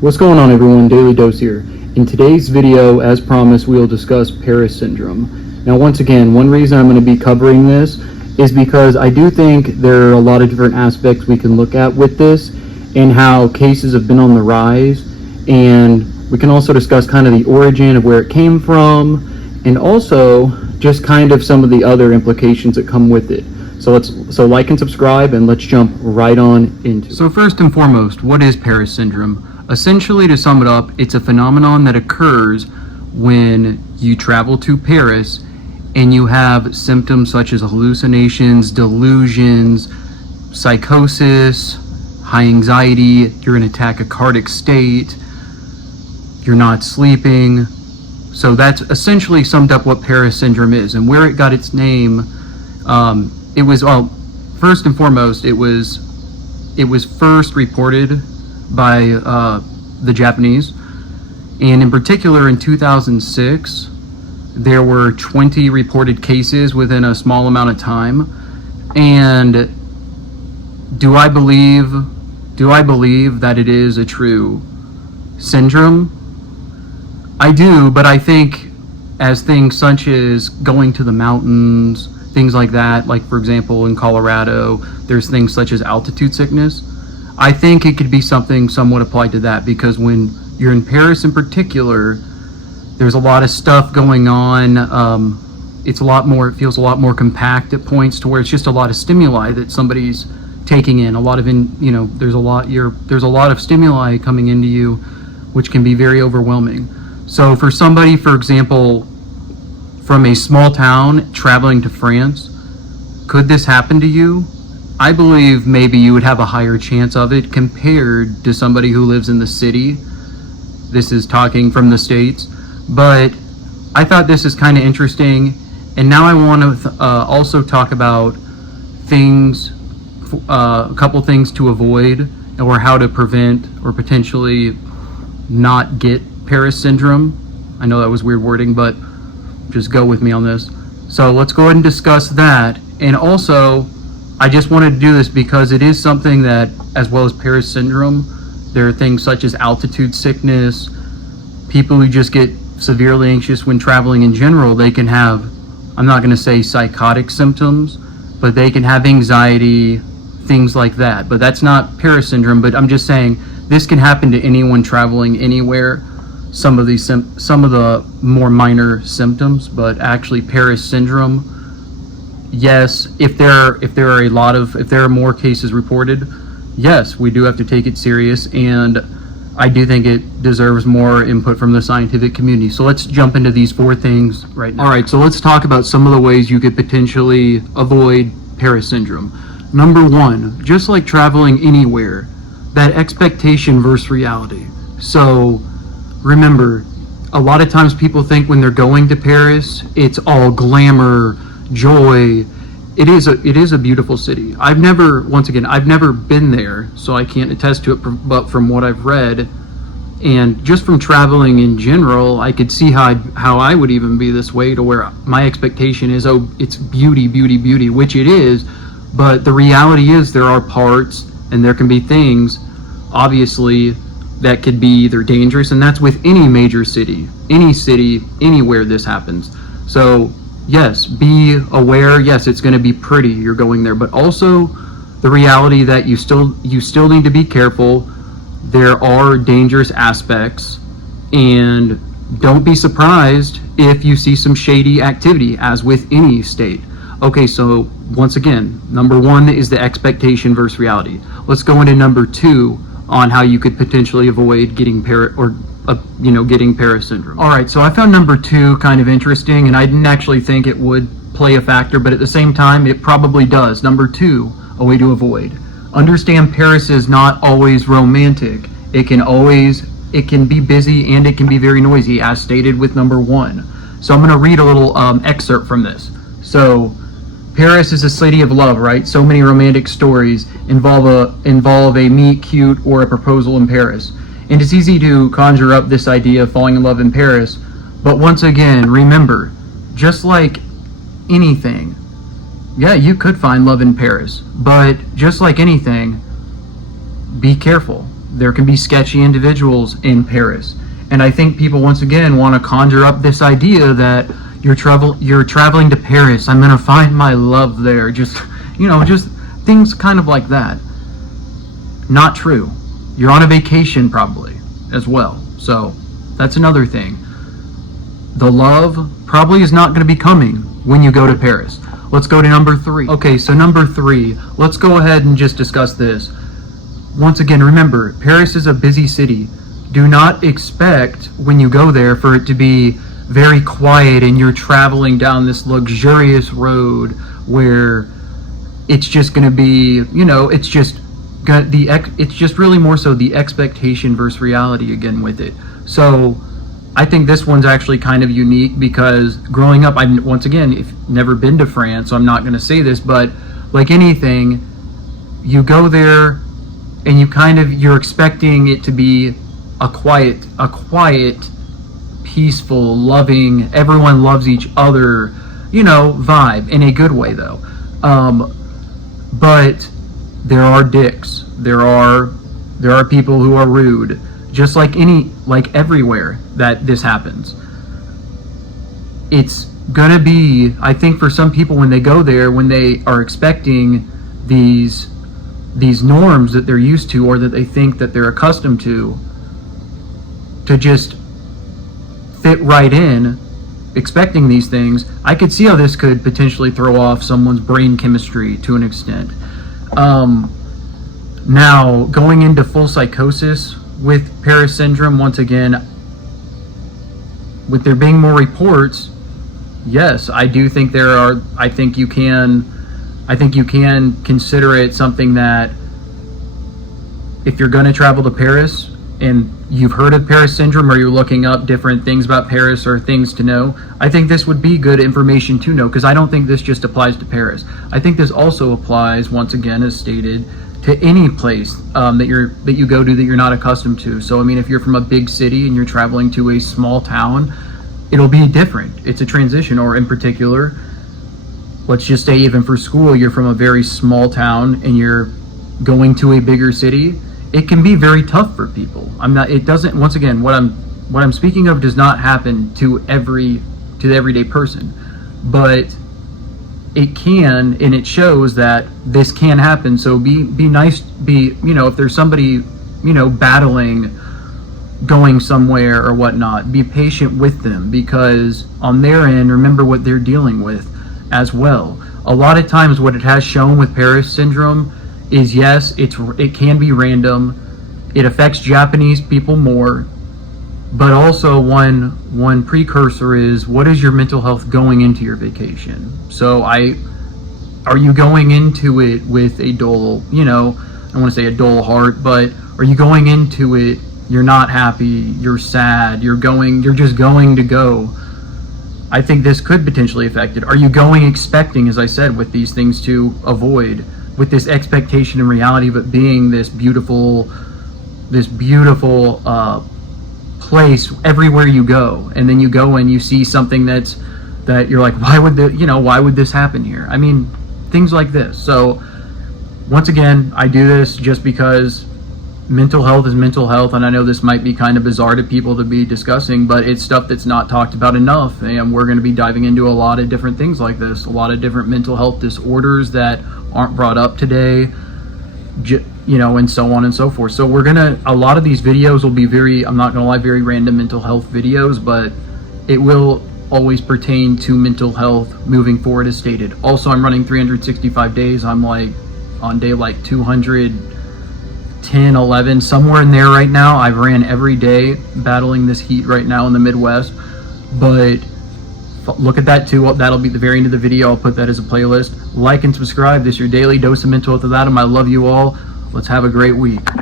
What's going on, everyone? Daily Dose here. In today's video, as promised, we'll discuss Paris syndrome. Now, once again, one reason I'm going to be covering this is because I do think there are a lot of different aspects we can look at with this and how cases have been on the rise, and we can also discuss kind of the origin of where it came from and also just kind of some of the other implications that come with it. So like and subscribe, and let's jump right on into it. So first and foremost, what is Paris syndrome? Essentially, to sum it up, it's a phenomenon that occurs when you travel to Paris and you have symptoms such as hallucinations, delusions, psychosis, high anxiety, you're in a tachycardic state, you're not sleeping. So that's essentially summed up what Paris syndrome is. And where it got its name, first and foremost, it was first reported by the Japanese, and in particular in 2006 there were 20 reported cases within a small amount of time. And do I believe that it is a true syndrome? I do, but I think as things such as going to the mountains, things like that, like for example in Colorado, there's things such as altitude sickness. I think it could be something somewhat applied to that, because when you're in Paris in particular, there's a lot of stuff going on. It feels a lot more compact at points, to where it's just a lot of stimuli that somebody's taking in. There's a lot of stimuli coming into you, which can be very overwhelming. So for somebody, for example, from a small town traveling to France, could this happen to you? I believe maybe you would have a higher chance of it compared to somebody who lives in the city. This is talking from the States, but I thought this is kind of interesting. And now I want to also talk about a couple things to avoid, or how to prevent or potentially not get Paris syndrome. I know that was weird wording, but just go with me on this. So let's go ahead and discuss that. And also, I just wanted to do this because it is something that, as well as Paris syndrome, there are things such as altitude sickness, people who just get severely anxious when traveling in general. They can have, I'm not going to say psychotic symptoms, but they can have anxiety, things like that. But that's not Paris syndrome, but I'm just saying this can happen to anyone traveling anywhere. Some of the more minor symptoms, but actually Paris syndrome, yes, if there are more cases reported, yes, we do have to take it serious, and I do think it deserves more input from the scientific community. So let's jump into these 4 things right now. All right, so let's talk about some of the ways you could potentially avoid Paris syndrome. Number 1, just like traveling anywhere, that expectation versus reality. So remember, a lot of times people think when they're going to Paris, it's all glamour, joy. It is a beautiful city. I've never been there, so I can't attest to it, but from what I've read and just from traveling in general, I could see how I would even be this way, to where my expectation is, oh, it's beauty, which it is, but the reality is there are parts and there can be things, obviously, that could be either dangerous, and that's with any major city, anywhere this happens. So yes, be aware. Yes, it's going to be pretty, you're going there, but also the reality that you still need to be careful. There are dangerous aspects, and don't be surprised if you see some shady activity, as with any state. Okay, so once again, number 1 is the expectation versus reality. Let's go into number 2 on how you could potentially avoid getting Paris syndrome. All right, so I found number 2 kind of interesting, and I didn't actually think it would play a factor, but at the same time, it probably does. Number 2, a way to avoid. Understand Paris is not always romantic. It can be busy, and it can be very noisy, as stated with number 1. So I'm going to read a little excerpt from this. So, Paris is a city of love, right? So many romantic stories involve a meet cute or a proposal in Paris. And it's easy to conjure up this idea of falling in love in Paris. But once again, remember, just like anything, yeah, you could find love in Paris. But just like anything, be careful. there can be sketchy individuals in Paris. And I think people once again want to conjure up this idea that you're traveling to Paris, I'm gonna find my love there, just things kind of like that. Not true. You're on a vacation probably as well, so that's another thing. The love probably is not going to be coming when you go to Paris. Let's go to number 3. Okay, so number 3, let's go ahead and just discuss this. Once again, remember, Paris is a busy city. Do not expect when you go there for it to be very quiet and you're traveling down this luxurious road where it's just going to be, it's just really more so the expectation versus reality again with it. So I think this one's actually kind of unique because growing up, I've never been to France, so I'm not going to say this, but like anything, you go there and you're expecting it to be a quiet, peaceful, loving, everyone loves each other, vibe in a good way though. But there are dicks. There are people who are rude. Just like everywhere that this happens. It's gonna be, I think for some people when they go there, when they are expecting these norms that they're used to or that they think that they're accustomed to just fit right in, expecting these things, I could see how this could potentially throw off someone's brain chemistry to an extent. Now, going into full psychosis with Paris syndrome, once again, with there being more reports, yes, I do think I think you can consider it something that if you're going to travel to Paris and you've heard of Paris syndrome or you're looking up different things about Paris or things to know, I think this would be good information to know, because I don't think this just applies to Paris. I think this also applies, once again, as stated, to any place that you go to that you're not accustomed to. So I mean, if you're from a big city and you're traveling to a small town, it'll be different. It's a transition. Or in particular, let's just say even for school, you're from a very small town and you're going to a bigger city. It can be very tough for people. Once again, what I'm speaking of does not happen to the everyday person, but it can, and it shows that this can happen. So be nice, if there's somebody, battling, going somewhere or whatnot, be patient with them, because on their end, remember what they're dealing with as well. A lot of times what it has shown with Paris syndrome is, yes, it can be random. It affects Japanese people more, but also one precursor is, what is your mental health going into your vacation? So are you going into it with a dull, I don't want to say a dull heart, but are you going into it, you're not happy, you're sad, you're just going to go? I think this could potentially affect it. Are you going expecting, as I said, with these things to avoid, with this expectation and reality of it being this beautiful place everywhere you go, and then you go and you see something that you're like, why would this happen here? I mean, things like this. So once again, I do this just because mental health is mental health, and I know this might be kind of bizarre to people to be discussing, but it's stuff that's not talked about enough, and we're going to be diving into a lot of different things like this, a lot of different mental health disorders that aren't brought up today, and so on and so forth. So a lot of these videos will be I'm not going to lie, very random mental health videos, but it will always pertain to mental health moving forward as stated. Also, I'm running 365 days. I'm on day 210, 11, somewhere in there right now. I've ran every day battling this heat right now in the Midwest, but look at that too. That'll be the very end of the video. I'll put that as a playlist. Like and subscribe. This is your daily dose of mental health with Adam. I love you all. Let's have a great week.